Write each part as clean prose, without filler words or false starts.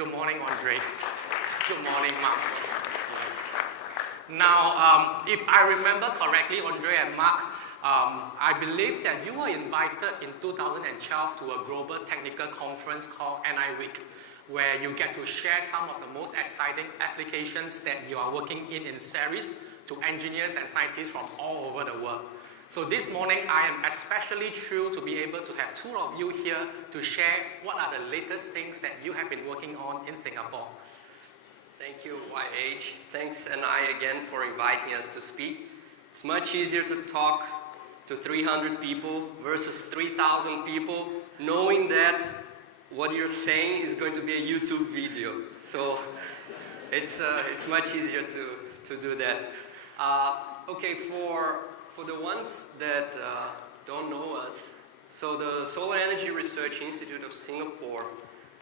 Good morning, Andre. Good morning, Mark. Yes. Now, if I remember correctly, Andre and Mark, I believe that you were invited in 2012 to a global technical conference called NIDays, where you get to share some of the most exciting applications that you are working in SERIS to engineers and scientists from all over the world. So this morning, I am especially thrilled to be able to have two of you here to share what are the latest things that you have been working on in Singapore. Thank you, YH. Thanks, NI, again for inviting us to speak. It's much easier to talk to 300 people versus 3,000 people, knowing that what you're saying is going to be a YouTube video. So it's much easier to do that. Okay, for the ones that don't know us, so the Solar Energy Research Institute of Singapore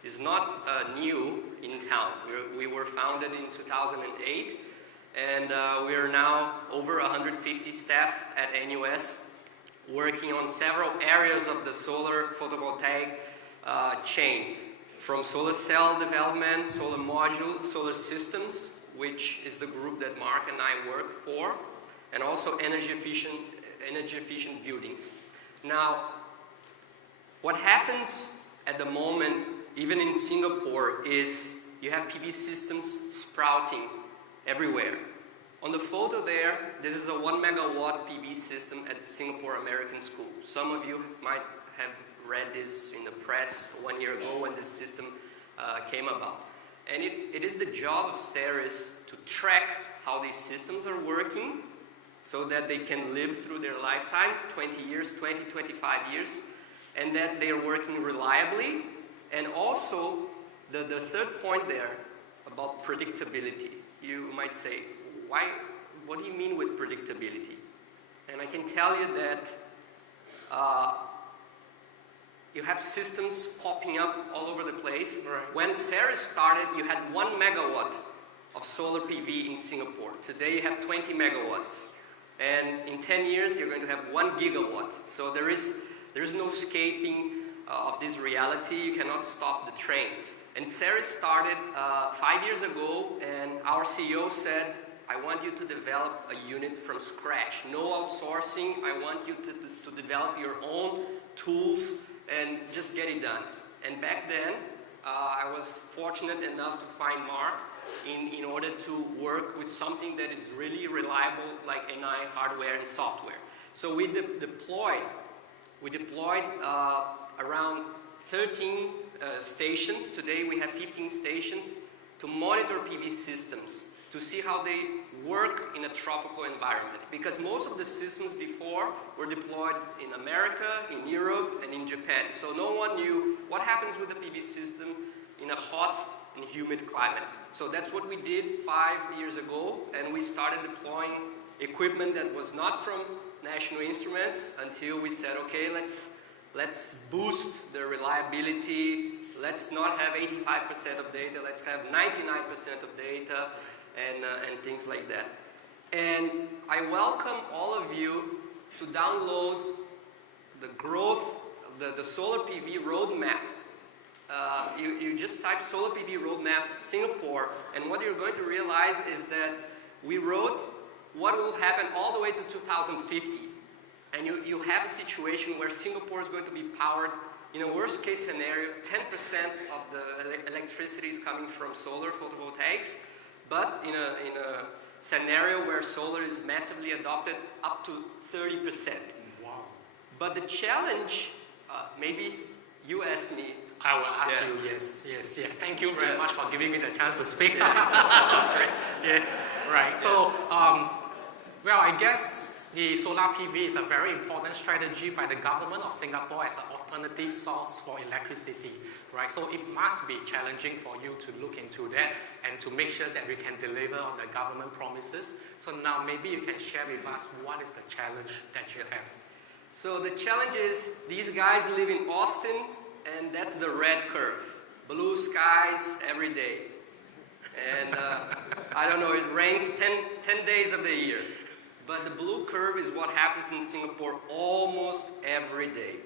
is not new in town. We were founded in 2008, and we are now over 150 staff at NUS, working on several areas of the solar photovoltaic chain, from solar cell development, solar module, solar systems, which is the group that Mark and I work for, and also energy efficient buildings. Now, what happens at the moment, even in Singapore, is you have PV systems sprouting everywhere. On the photo there, this is a 1 megawatt PV system at Singapore American School. Some of you might have read this in the press 1 year ago when this system came about. And it is the job of SERIS to track how these systems are working so that they can live through their lifetime, 20 years, 20, 25 years, and that they are working reliably. And also, the third point there about predictability. You might say, what do you mean with predictability? And I can tell you that you have systems popping up all over the place. Right. When SERIS started, you had 1 megawatt of solar PV in Singapore. Today you have 20 megawatts. And in 10 years, you're going to have 1 gigawatt. So there is no escaping of this reality. You cannot stop the train. And SERIS started 5 years ago, and our CEO said, I want you to develop a unit from scratch. No outsourcing. I want you to develop your own tools and just get it done. And back then, I was fortunate enough to find Mark in order to work with something that is really reliable, like NI hardware and software. So we deployed around 13 stations. Today we have 15 stations to monitor PV systems, to see how they work in a tropical environment. Because most of the systems before were deployed in America, in Europe, and in Japan. So no one knew what happens with the PV system in a hot and humid climate. So that's what we did 5 years ago, and we started deploying equipment that was not from National Instruments until we said, okay, let's boost the reliability. Let's not have 85% of data. Let's have 99% of data. And things like that. And I welcome all of you to download the growth, the solar PV roadmap. You just type solar PV roadmap Singapore, and what you're going to realize is that we wrote what will happen all the way to 2050. And you have a situation where Singapore is going to be powered, in a worst case scenario, 10% of the electricity is coming from solar photovoltaics. But in a scenario where solar is massively adopted, up to 30%. Wow. But the challenge, maybe you asked me. I will ask you, yes. Thank you very much for giving me the chance to speak. Yeah, right. So, well, I guess the solar PV is a very important strategy by the government of Singapore as an alternative source for electricity, right? So it must be challenging for you to look into that and to make sure that we can deliver on the government promises. So now maybe you can share with us what is the challenge that you have. So the challenge is these guys live in Austin, and that's the red curve. Blue skies every day. And I don't know, it rains 10 days of the year. But the blue curve is what happens in Singapore almost every day.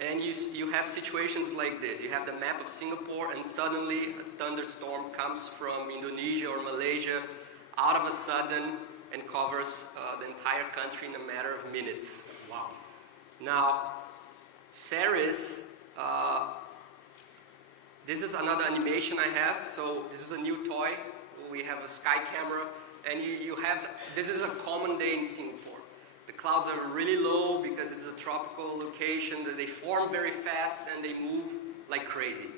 And you have situations like this. You have the map of Singapore, and suddenly a thunderstorm comes from Indonesia or Malaysia out of a sudden and covers the entire country in a matter of minutes. Wow. Now, SERIS, this is another animation I have. So this is a new toy. We have a sky camera, and this is a common day in Singapore. The clouds are really low because it's a tropical location. They form very fast and they move like crazy.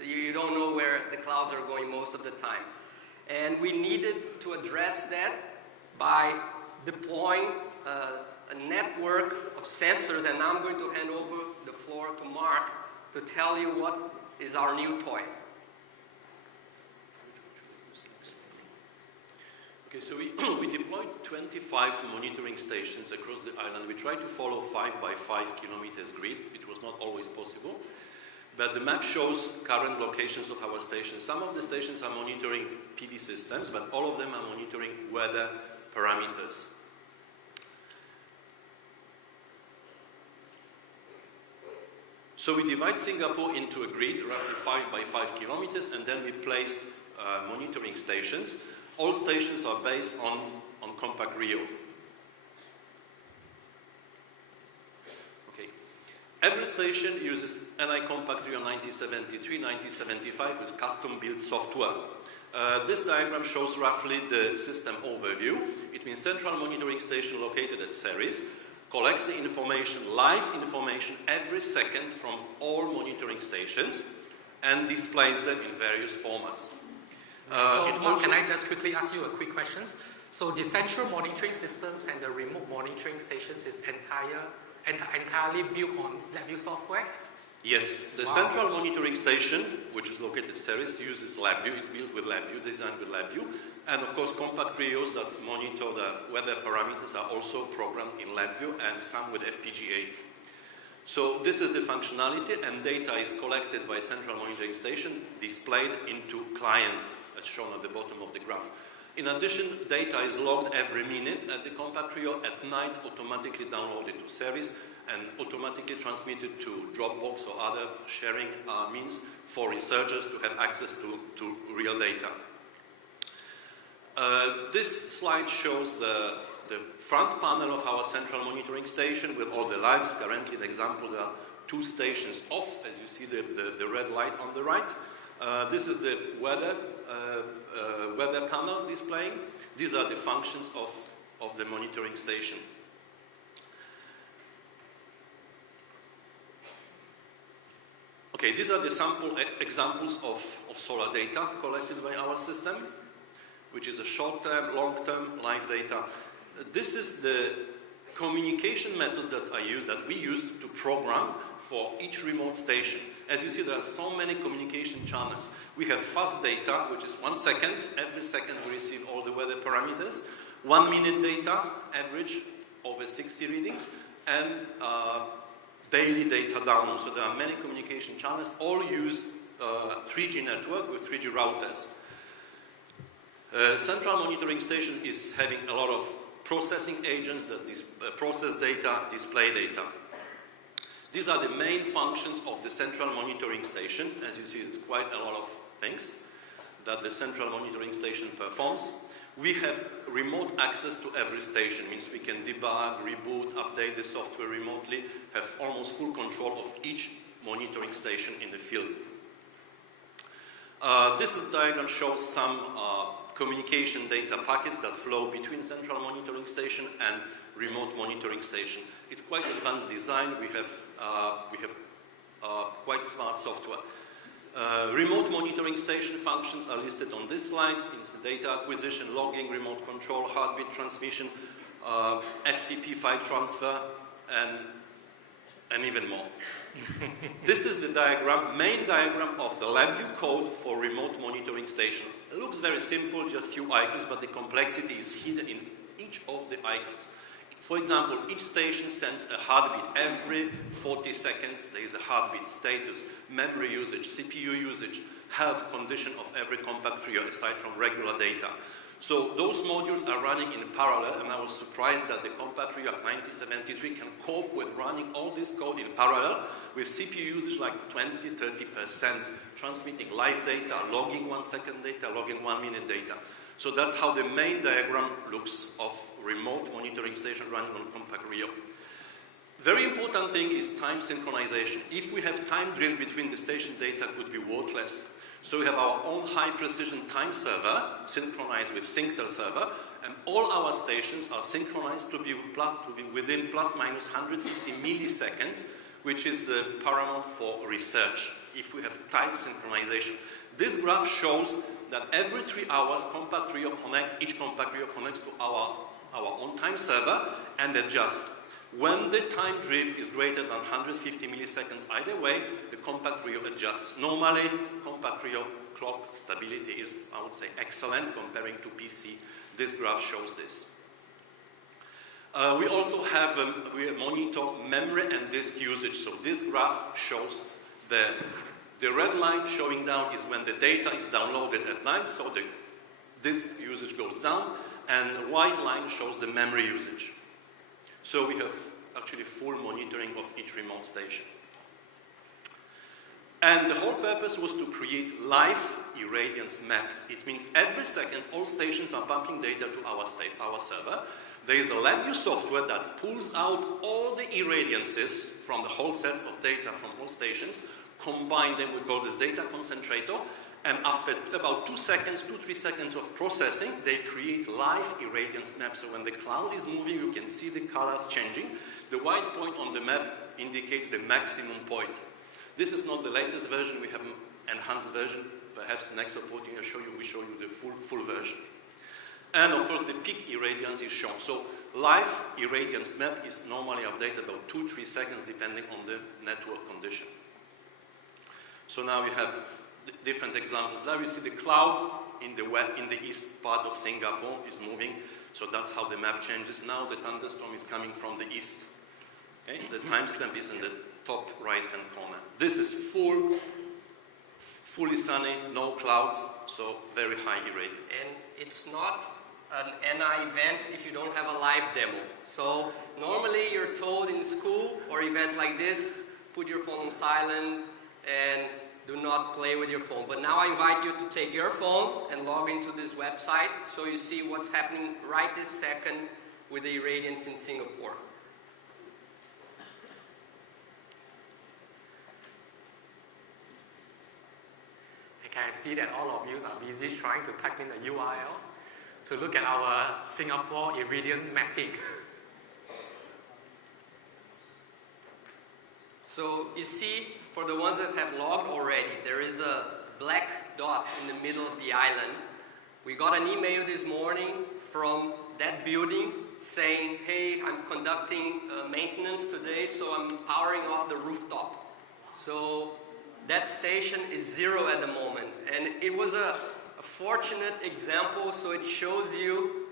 You don't know where the clouds are going most of the time. And we needed to address that by deploying a network of sensors, and now I'm going to hand over the floor to Mark to tell you what is our new toy. Okay, so we deployed 25 monitoring stations across the island. We tried to follow 5 by 5 kilometers grid. It was not always possible, but the map shows current locations of our stations. Some of the stations are monitoring PV systems, but all of them are monitoring weather parameters. So we divide Singapore into a grid, roughly 5 by 5 kilometers, and then we place monitoring stations. All stations are based on compact Rio. Okay. Every station uses NI Compact Rio 9073, 9075 with custom-built software. This diagram shows roughly the system overview. It means central monitoring station located at SERIS collects the information, live information, every second from all monitoring stations and displays them in various formats. Mark, can I just quickly ask you a quick question? So the central monitoring systems and the remote monitoring stations is entirely built on LabVIEW software? Yes, the Wow. central monitoring station, which is located at SERIS, uses LabVIEW. It's built with LabVIEW, designed with LabVIEW. And of course, compact Rios that monitor the weather parameters are also programmed in LabVIEW and some with FPGA. So this is the functionality, and data is collected by central monitoring station, displayed into clients, as shown at the bottom of the graph. In addition, data is logged every minute at the compact Rio, at night automatically downloaded to SERIS and automatically transmitted to Dropbox or other sharing means for researchers to have access to real data. This slide shows the front panel of our central monitoring station with all the lights. Currently, the example, there are 2 stations off, as you see the red light on the right. This is the weather panel displaying. These are the functions of the monitoring station. Okay, these are the sample examples of solar data collected by our system, which is a short-term, long-term live data. This is the communication methods that we use to program for each remote station. As you see, there are so many communication channels. We have fast data, which is 1 second. Every second we receive all the weather parameters. 1 minute data, average over 60 readings, and daily data download. So there are many communication channels, all use 3G network with 3G routers. Central monitoring station is having a lot of processing agents that process data, display data. These are the main functions of the central monitoring station. As you see, it's quite a lot of things that the central monitoring station performs. We have remote access to every station, means we can debug, reboot, update the software remotely, have almost full control of each monitoring station in the field. This diagram shows some communication data packets that flow between central monitoring station and remote monitoring station. It's quite advanced design. We have quite smart software. Remote monitoring station functions are listed on this slide. It's data acquisition, logging, remote control, heartbeat transmission, FTP file transfer, and even more. This is the main diagram of the LabVIEW code for remote monitoring station. It looks very simple, just few icons, but the complexity is hidden in each of the icons. For example, each station sends a heartbeat. Every 40 seconds there is a heartbeat status, memory usage, CPU usage, health condition of every compact Rio aside from regular data. So those modules are running in parallel, and I was surprised that the Compact Rio 9073 can cope with running all this code in parallel with CPU usage like 20–30%, transmitting live data, logging 1 second data, logging 1 minute data. So that's how the main diagram looks of remote monitoring station running on Compact Rio. Very important thing is time synchronization. If we have time drift between the station, data could be worthless. So we have our own high-precision time server, synchronized with SyncTel server, and all our stations are synchronized to be within plus minus 150 milliseconds, which is the paramount for research, if we have tight synchronization. This graph shows that every 3 hours, Compact Rio connects, each Compact Rio connects to our own time server and adjusts. When the time drift is greater than 150 milliseconds either way, the Compact Rio adjusts. Normally, Compact Rio clock stability is, I would say, excellent comparing to PC. This graph shows this. We also have, we monitor memory and disk usage. So this graph shows the red line showing down is when the data is downloaded at night, so the disk usage goes down, and the white line shows the memory usage. So we have actually full monitoring of each remote station. And the whole purpose was to create live irradiance map. It means every second all stations are pumping data to our server. There is a LabVIEW software that pulls out all the irradiances from the whole sets of data from all stations, combine them, we call this data concentrator, and after about 2 seconds, 2–3 seconds of processing, they create live irradiance maps. So when the cloud is moving, you can see the colors changing. The white point on the map indicates the maximum point. This is not the latest version, we have an enhanced version. Perhaps the next opportunity we show you the full version. And of course the peak irradiance is shown. So live irradiance map is normally updated about 2–3 seconds depending on the network condition. So now we have different examples. Now you see the cloud in the east part of Singapore is moving. So that's how the map changes. Now the thunderstorm is coming from the east. Okay? The timestamp is in the top right-hand corner. This is fully sunny, no clouds, so very high irradiance. And it's not an NI event if you don't have a live demo. So normally you're told in school or events like this, put your phone on silent and do not play with your phone. But now I invite you to take your phone and log into this website so you see what's happening right this second with the irradiance in Singapore. I see that all of you are busy trying to type in the URL to look at our Singapore irradiance mapping. So you see, for the ones that have logged already, there is a black dot in the middle of the island. We got an email this morning from that building saying, hey, I'm conducting maintenance today, so I'm powering off the rooftop. So that station is 0 at the moment. And it was a fortunate example, so it shows you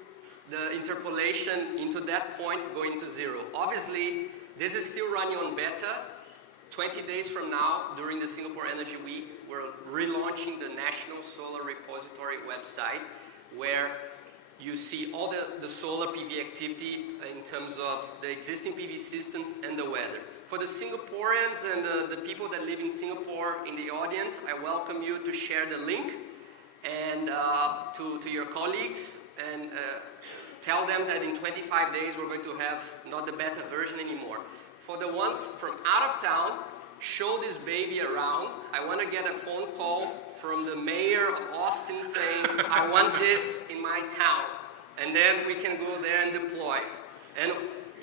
the interpolation into that point going to 0. Obviously, this is still running on beta. 20 days from now, during the Singapore Energy Week, we're relaunching the National Solar Repository website, where you see all the solar PV activity in terms of the existing PV systems and the weather. For the Singaporeans and the people that live in Singapore in the audience, I welcome you to share the link and to your colleagues and tell them that in 25 days we're going to have not the beta version anymore. For the ones from out of town, show this baby around. I want to get a phone call from the mayor of Austin saying, I want this in my town. And then we can go there and deploy. And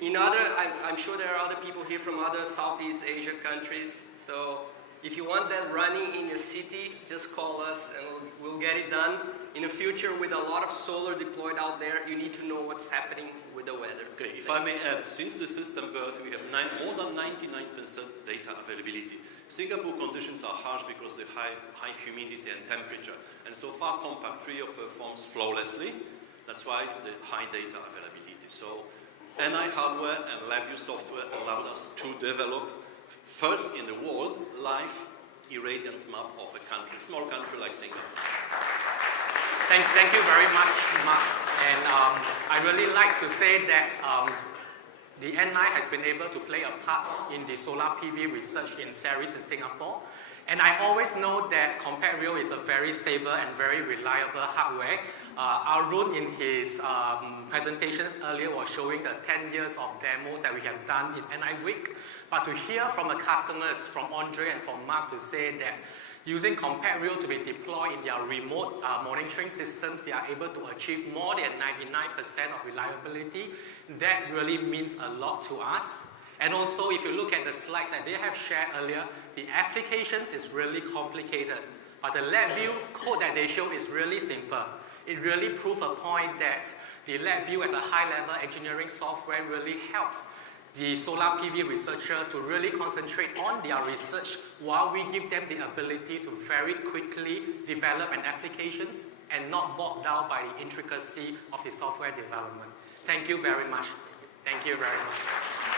in I'm sure there are other people here from other Southeast Asia countries. So if you want that running in your city, just call us and we'll get it done. In the future, with a lot of solar deployed out there, you need to know what's happening with the weather. Okay, if I may add, since the system birth, we have more than 99% data availability. Singapore conditions are harsh because of the high humidity and temperature. And so far, Compact Rio performs flawlessly. That's why the high data availability. So NI hardware and LabVIEW software allowed us to develop, first in the world, live irradiance map of a country, small country like Singapore. Thank you very much, Mark. And I really like to say that the NI has been able to play a part in the solar PV research in SERIS in Singapore. And I always know that CompactReal is a very stable and very reliable hardware. Arun in his presentations earlier was showing the 10 years of demos that we have done in NI Week. But to hear from the customers, from Andre and from Mark, to say that using CompactReal to be deployed in their remote monitoring systems, they are able to achieve more than 99% of reliability. That really means a lot to us. And also, if you look at the slides that they have shared earlier, the applications is really complicated. But the LabVIEW code that they show is really simple. It really proves a point that the LabVIEW as a high-level engineering software really helps the solar PV researcher to really concentrate on their research while we give them the ability to very quickly develop an applications and not bogged down by the intricacy of the software development. Thank you very much. Thank you very much.